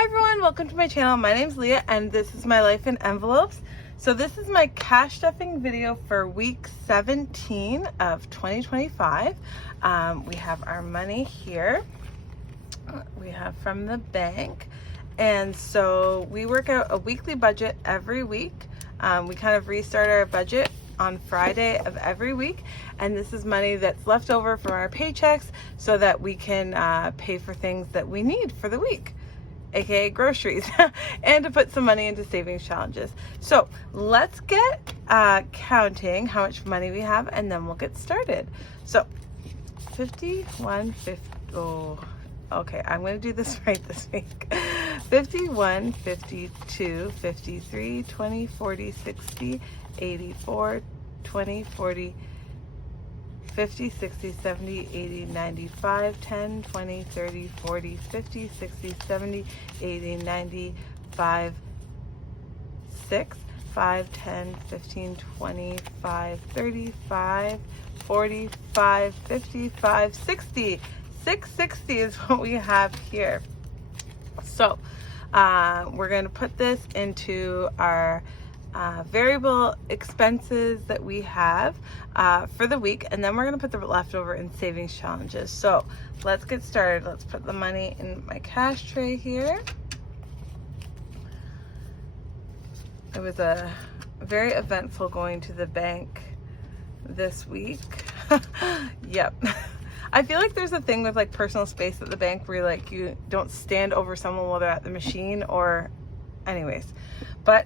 Hi everyone, welcome to my channel. My name's Leah and this is my life in envelopes. So this is my cash stuffing video for week 17 of 2025. We have our money here. We have from the bank. And so we work out a weekly budget every week. We kind of restart our budget on Friday of every week, and this is money that's left over from our paychecks so that we can pay for things that we need for the week, aka groceries, and to put some money into savings challenges. So let's get counting how much money we have and then we'll get started. So 51.50. Oh, okay, I'm going to do this right this week. 51, 52, 53, 20, 40, 60, 84, 20, 40, 50, 60, 70, 80, 95, 10, 20, 30, 40, 50, 60, 70, 80, 95, 6, 5, 10, 15, 25, 35, 45, 55, 60. 660 is what we have here. So we're going to put this into our variable expenses that we have for the week, and then we're going to put the leftover in savings challenges. So let's get started. Let's put the money in my cash tray here. It was a very eventful going to the bank this week. Yep. I feel like there's a thing with like personal space at the bank where like you don't stand over someone while they're at the machine, or anyways, but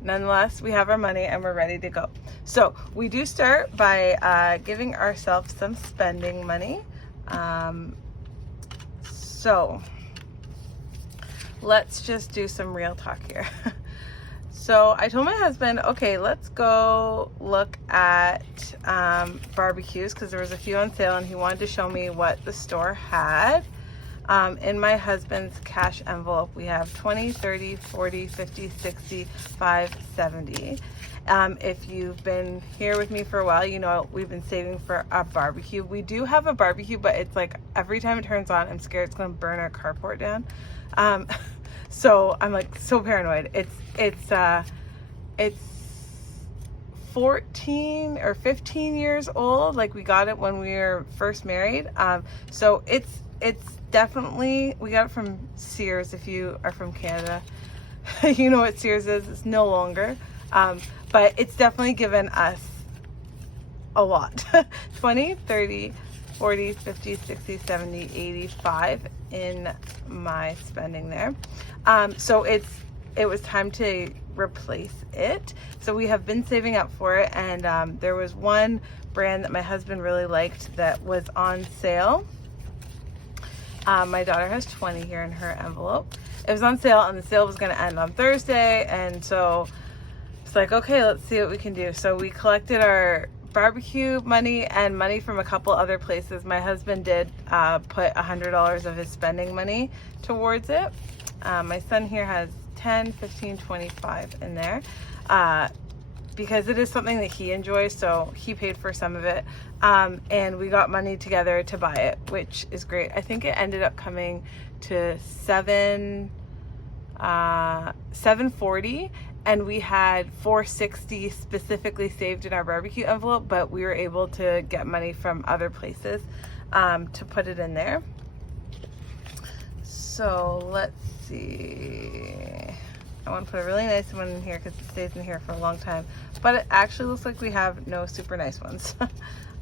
nonetheless, we have our money and we're ready to go. So we do start by giving ourselves some spending money. So let's just do some real talk here. So I told my husband, okay, let's go look at barbecues, because there was a few on sale and he wanted to show me what the store had. In my husband's cash envelope, we have 20, 30, 40, 50, 60, 5, 70. If you've been here with me for a while, you know we've been saving for a barbecue. We do have a barbecue, but it's like every time it turns on, I'm scared it's going to burn our carport down. So I'm like so paranoid. It's 14 or 15 years old. Like we got it when we were first married. So it's definitely, we got it from Sears. If you are from Canada, you know what Sears is. It's no longer. But it's definitely given us a lot. 20, 30, 40, 50, 60, 70, 85 in my spending there. So it was time to replace it. So we have been saving up for it, and there was one brand that my husband really liked that was on sale. My daughter has 20 here in her envelope. It was on sale and the sale was going to end on Thursday, and so it's like, okay, let's see what we can do. So we collected our barbecue money and money from a couple other places. My husband did put $100 of his spending money towards it. My son here has 10, 15, 25 in there because it is something that he enjoys, so he paid for some of it, and we got money together to buy it, which is great. I think it ended up coming to $740, and we had $460 specifically saved in our barbecue envelope, but we were able to get money from other places to put it in there. So let's see. I want to put a really nice one in here because it stays in here for a long time, but it actually looks like we have no super nice ones.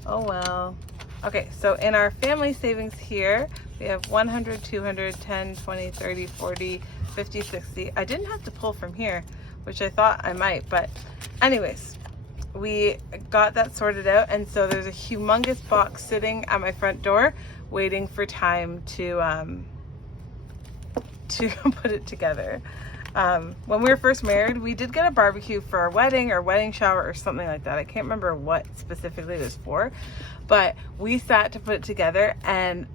Oh well. Okay, so in our family savings here, we have 100, 200, 10, 20, 30, 40, 50, 60. I didn't have to pull from here, which I thought I might, but anyways, we got that sorted out, and so there's a humongous box sitting at my front door waiting for time to put it together. When we were first married, we did get a barbecue for our wedding or wedding shower or something like that. I can't remember what specifically it was for, but we sat to put it together, and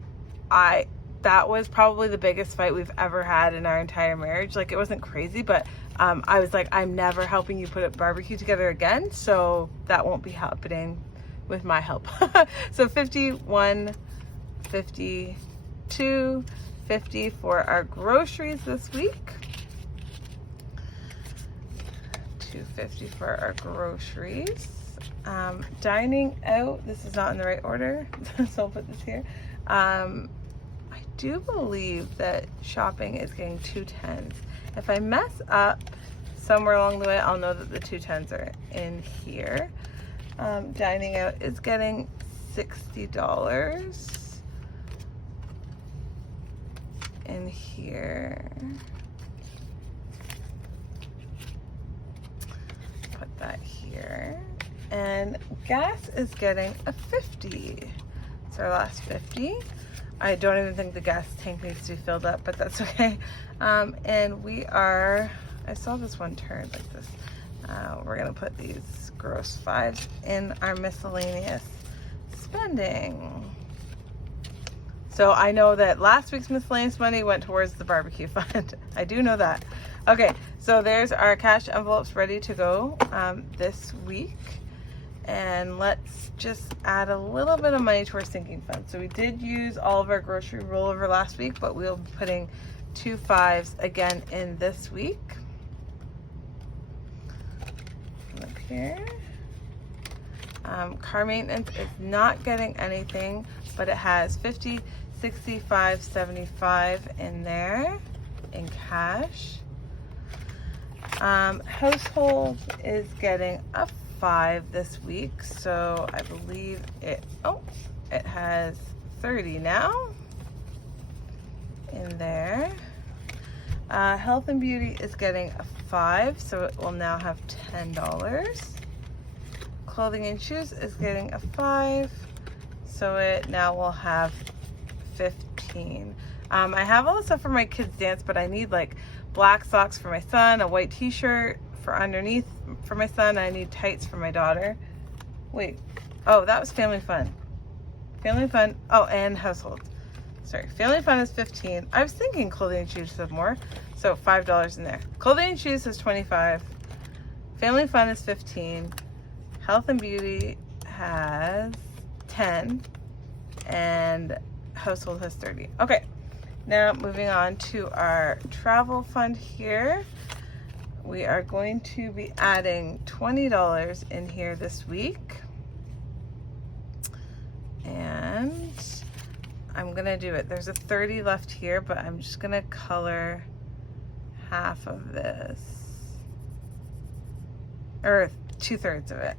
that was probably the biggest fight we've ever had in our entire marriage. Like, it wasn't crazy, but I was like, I'm never helping you put a barbecue together again, so that won't be happening with my help. So 51, 52, $2.50 for our groceries this week. $2.50 for our groceries. Dining out, this is not in the right order, so I'll put this here. I do believe that shopping is getting $2.10. If I mess up somewhere along the way, I'll know that the $2.10 are in here. Dining out is getting $60 in here. Put that here. And gas is getting a 50. It's our last 50. I don't even think the gas tank needs to be filled up, but that's okay. And we are, I saw this one turned like this. We're gonna put these gross 5s in our miscellaneous spending. So I know that last week's miscellaneous money went towards the barbecue fund. I do know that. Okay, so there's our cash envelopes ready to go this week. And let's just add a little bit of money to our sinking fund. So we did use all of our grocery rollover last week, but we'll be putting 2 5s again in this week. Look here. Car maintenance is not getting anything, but it has 50, 65, 75 in there in cash. Household is getting a 5 this week, so I believe it has 30 now in there. Health and beauty is getting a 5, so it will now have $10. Clothing and shoes is getting a 5, so it now will have 15. I have all the stuff for my kids' dance, but I need like black socks for my son, a white t-shirt for underneath for my son. I need tights for my daughter. Wait, oh, that was family fun. Family fun, oh, and household. Sorry, family fun is 15. I was thinking clothing and shoes said more, so $5 in there. Clothing and shoes is 25. Family fun is 15. Health and beauty has 10, and household has 30. Okay, now moving on to our travel fund here. We are going to be adding $20 in here this week. And I'm gonna do it. There's a 30 left here, but I'm just gonna color half of this, or 2/3 of it.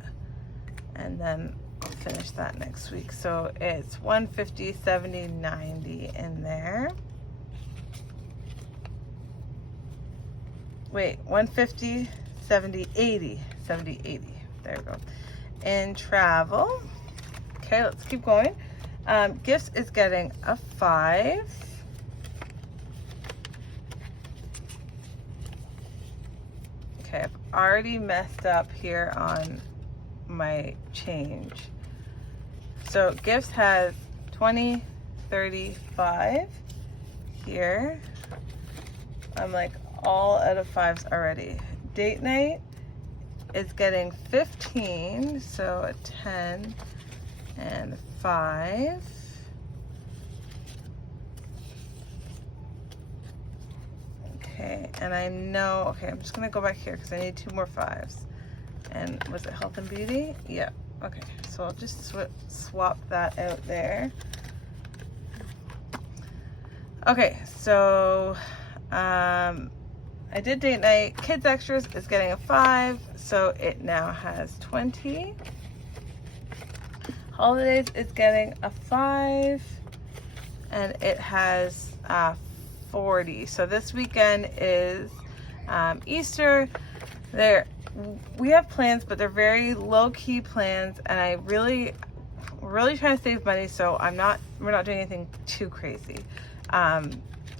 And then I'll finish that next week. So it's 150, 70, 90 in there. Wait, 150, 70, 80, 70, 80. There we go. In travel. Okay, let's keep going. Gifts is getting a 5. Okay, I've already messed up here on my change. So gifts has 20, 35 here. I'm like all out of 5s already. Date night is getting 15, so a 10 and 5. Okay, and I know, okay, I'm just gonna go back here because I need 2 more 5s. And was it health and beauty? Yeah, okay, so I'll just swap that out there. Okay, so I did date night. Kids extras is getting a 5, so it now has 20. Holidays is getting a 5, and it has 40. So this weekend is Easter. We have plans, but they're very low-key plans, and we're really trying to save money, so we're not doing anything too crazy.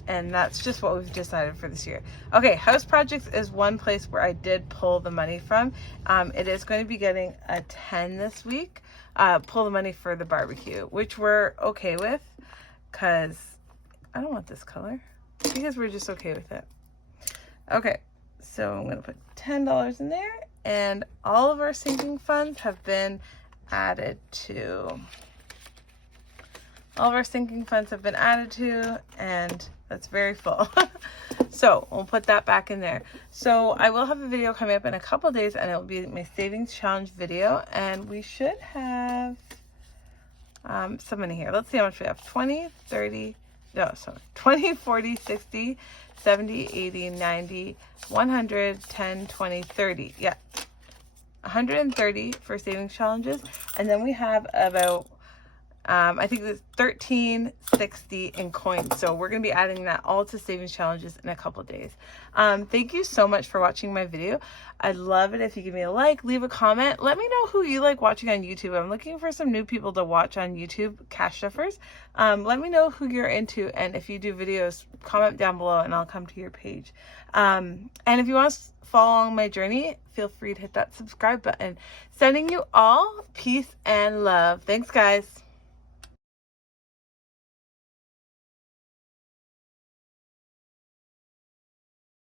And that's just what we've decided for this year. Okay, house projects is one place where I did pull the money from. It is going to be getting a 10 this week. Pull the money for the barbecue, which we're okay with, because I don't want this color, because we're just okay with it. Okay, so I'm going to put $10 in there, and all of our sinking funds have been added to. All of our sinking funds have been added to, and that's very full. So we'll put that back in there. So I will have a video coming up in a couple days, and it will be my savings challenge video, and we should have some money here. Let's see how much we have. 20, 30, no, sorry, 20, 40, 60, 70, 80, 90, 100, 10, 20, 30. Yeah, 130 for savings challenges. And then we have about I think it's 1360 in coins. So we're going to be adding that all to savings challenges in a couple of days. Thank you so much for watching my video. I'd love it if you give me a like, leave a comment. Let me know who you like watching on YouTube. I'm looking for some new people to watch on YouTube, cash stuffers. Let me know who you're into, and if you do videos, comment down below and I'll come to your page. And if you want to follow along my journey, feel free to hit that subscribe button. Sending you all peace and love. Thanks, guys.